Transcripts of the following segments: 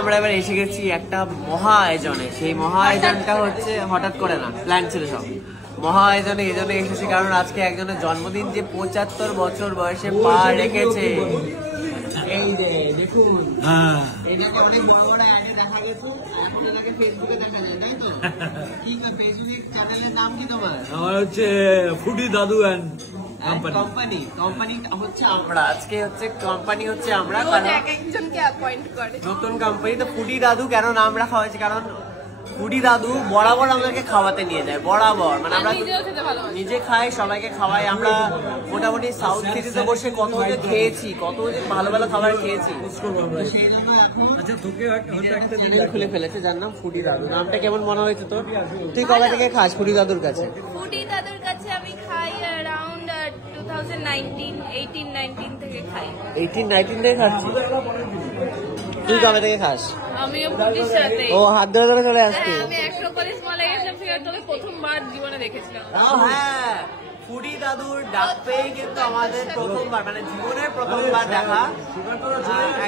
আমরা এবার এসে গেছি একটা মহা আয়োজনে। সেই মহা আয়োজনটা হচ্ছে হঠাৎ করে না, প্ল্যান ছিল সব। মহা আয়োজনে এই জন্য এসেছি কারণ আজকে একজনের জন্মদিন, যে 75 বছর বয়সে পা রেখেছে। এই যে দেখুন, এটাকে অনেক বড় বড় অ্যাডে দেখা গেছে, এখন এটাকে ফেসবুকে দেখা যায়, তাই তো? কি ফেসবুক চ্যানেলের নাম কি তোমার? আমার হচ্ছে ফুডি দাদু এন্ড কোম্পানি। কোম্পানি হচ্ছে আমরা, আজকে হচ্ছে কোম্পানি হচ্ছে আমরা, নতুন কোম্পানি। তো ফুডি দাদু কেন নাম রাখা হয়েছে? কারণ ফুডি দাদু বরাবর আমাদেরকে খাওয়াতে নিয়ে যায়, বরাবর। মানে আমরা নিজে খাই, সবাইকে খাওয়াই। আমরা মোটামুটি সাউথ সিটিতে বসে কত যে খেয়েছি, কত যে ভালো ভালো খাবার খেয়েছি। খুলে ফেলেছে, যার নাম ফুডি দাদু। নামটা কেমন মনে হয়েছে তোর? তুই কবে থেকে খাস ফুডি দাদুর কাছে? ফুডি দাদুর কাছে আমি খাই অ্যারাউন্ড 2018-19 থেকে খাই। 18-19 থেকে খাচ্ছিস? তুই কবে থেকে খাস? আমিও ফুডির সাথে। ও হাত ধরে ধরে চলে আসছে। আমি অ্যাক্রোপলিস মলে গেছিলাম, ফিরে তোকে প্রথমবার জীবনে দেখেছিলাম। হ্যাঁ, ফুডি দাদুর ডাক পেয়ে কিন্তু আমাদের প্রথমবার, মানে জীবনের প্রথমবার দেখা।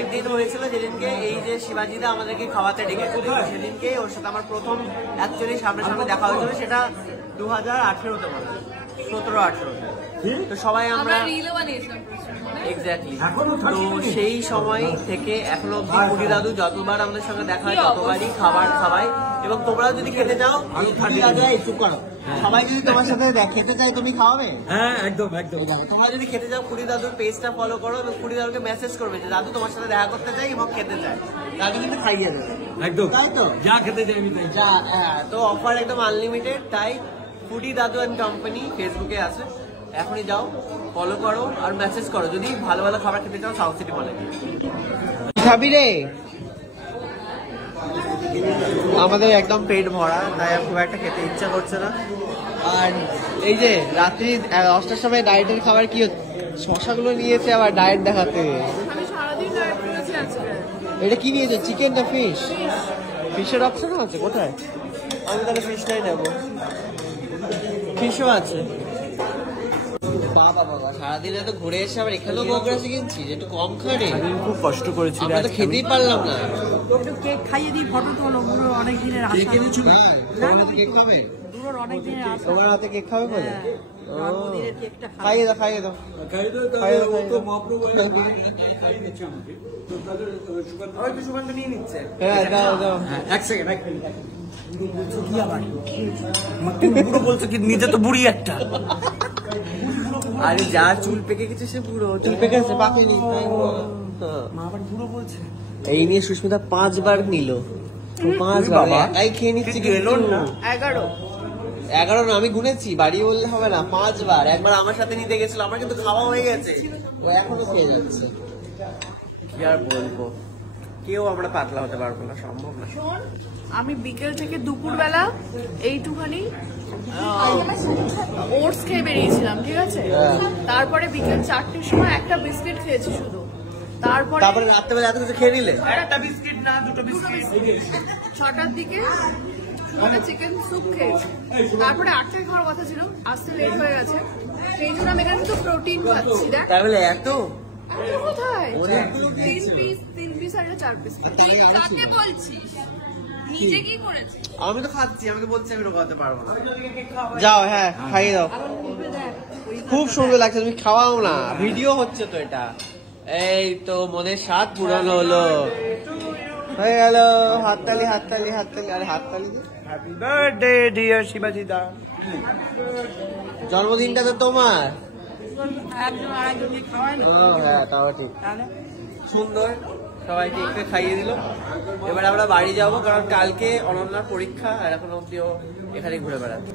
একদিন হয়েছিল যেদিনকে এই যে শিবাজিদা আমাদেরকে খাওয়াতে ডেকেছিল, সেদিনকে ওর সাথে আমার প্রথম অ্যাকচুয়ালি সামনে দেখা হয়েছিল। সেটা 2018-তে মনে হয়, 17-18-তে। তো সবাই আমরা এক্স্যাক্টলি। তো সেই সময় থেকে এখনো অব্দি ফুডি দাদু যতবার আমাদের সঙ্গে দেখা হয় ততবারই খাবার খাওয়াই। এবং তোমরাও যদি খেতে চাও, চুপ করো, সবাই যদি তোমার সাথে খেতে চাই তুমি খাওয়াবে? হ্যাঁ, একদম একদম। তোমরা যদি খেতে চাও ফুডি দাদুর পেজটা ফলো করো এবং ফুডি দাদুকে মেসেজ করবে যে দাদু তোমার সাথে দেখা করতে চাই এবং খেতে চাই, দাদু কিন্তু খাইয়ে দেবে। একদম, তাই তো? যা খেতে চাই আমি তাই। যা, হ্যাঁ। তো অফার একদম আনলিমিটেড। তাই ফুডি দাদু এন্ড কোম্পানি ফেসবুকে আছে, এখনই যাও, ফলো করো আর মেসেজ করো যদি ভালো ভালো খাবার খেতে চাও সাউথ সিটি মলে। খাবি রে? আমাদের একদম পেট ভরা, তাই খুব একটা খেতে ইচ্ছা করছে না। আর এই যে রাত্রি 10টার সময় ডায়েটের খাবার কি শশাগুলো নিয়েছে আবার ডায়েট দেখাতে। এটা কি নিয়েছে, চিকেন না ফিশ? ফিশের অপশনও আছে কোথায়? আমি তাহলে ফিশটাই নেবো, ফিশও আছে। বাবা বাবা, সারাদিনে তো ঘুরে এসে আবার এখানেও গোগ্রাসি কিনছি, একটু কম খাবে। খুব কষ্ট করেছি, আমরা তো খেতেই পারলাম না। কেক খাইয়ে দিই, ফটো তোলো, পুরো অনেক দিনের আশা। কেক কেক খাবে? পুরো অনেক দিনের আশা। তোমার হাতে কেক খাবে বলে? জন্মদিনের কেকটা খাইয়ে দাও, খাইয়ে দাও। সুগন্ধ নিয়ে নিচ্ছে। হ্যাঁ, দাও দাও। এক সেকেন্ড, বুড়ো বলছে কি? নিজে তো বুড়ি একটা। আরে যা চুল পেকে গেছে সে বুড়ো, চুল পেকে গেছে, পাকেনি। মা আবার বুড়ো বলছে। এই নিয়ে সুস্মিতা 5 বার নিল, 5 বার একাই খেয়ে নিচ্ছে। কি 11 না, আমি গুনেছি, বাড়ি বললে হবে না, 5 বার। একবার আমার সাথে নিতে গেছিল, আমার কিন্তু খাওয়া হয়ে গেছে, ও এখনো খেয়ে যাচ্ছে। কি আর বলবো, কেউ আমরা পাতলা হতে পারবো না, সম্ভব না। শোন, আমি বিকেল থেকে দুপুর বেলা এইটুখানি ওটস খেয়ে বেরিয়েছিলাম, ঠিক আছে? তারপরে বিকেল 4টের সময় একটা বিস্কিট খেয়েছি শুধু। তারপরে রাত্রেবেলা এত কিছু খেয়ে নিলে? একটা বিস্কিট না, 2টো বিস্কিট। 6টার দিকে চিকেন স্যুপ খেয়েছি। তারপরে 8টায় খাওয়ার কথা ছিল, আসতে লেট হয়ে গেছে, সেই জন্য আমি এখানে তো প্রোটিন খাচ্ছি। দেখ তাহলে এত কোথায় 3 পিস আর 4 পিস। কাকে বলছিস? নিজে কি করেছিস? আমি তো খাচ্ছি, আমাকে বলছি আমি রোগাতে পারবো না। যাও, হ্যাঁ খাইয়ে দাও। খুব সুন্দর লাগছে, তুমি খাওয়াও না, ভিডিও হচ্ছে তো এটা। এই তো মনের স্বাদ পূরণ হলো, হয়ে গেল। হাততালি হাততালি হাততালি, আরে হাততালি। হ্যাপি বার্থডে ডিয়ার শিবাজিদা। জন্মদিনটা তো তোমার। একজন আরেকজনকে খাওয়ায় না। হ্যাঁ, তাও ঠিক। সুন্দর, সবাইকে একটু খাইয়ে দিল। এবার আমরা বাড়ি যাবো, কারণ কালকে অনন্যার পরীক্ষা, আর এখন অব্দিও এখানে ঘুরে বেড়াচ্ছে।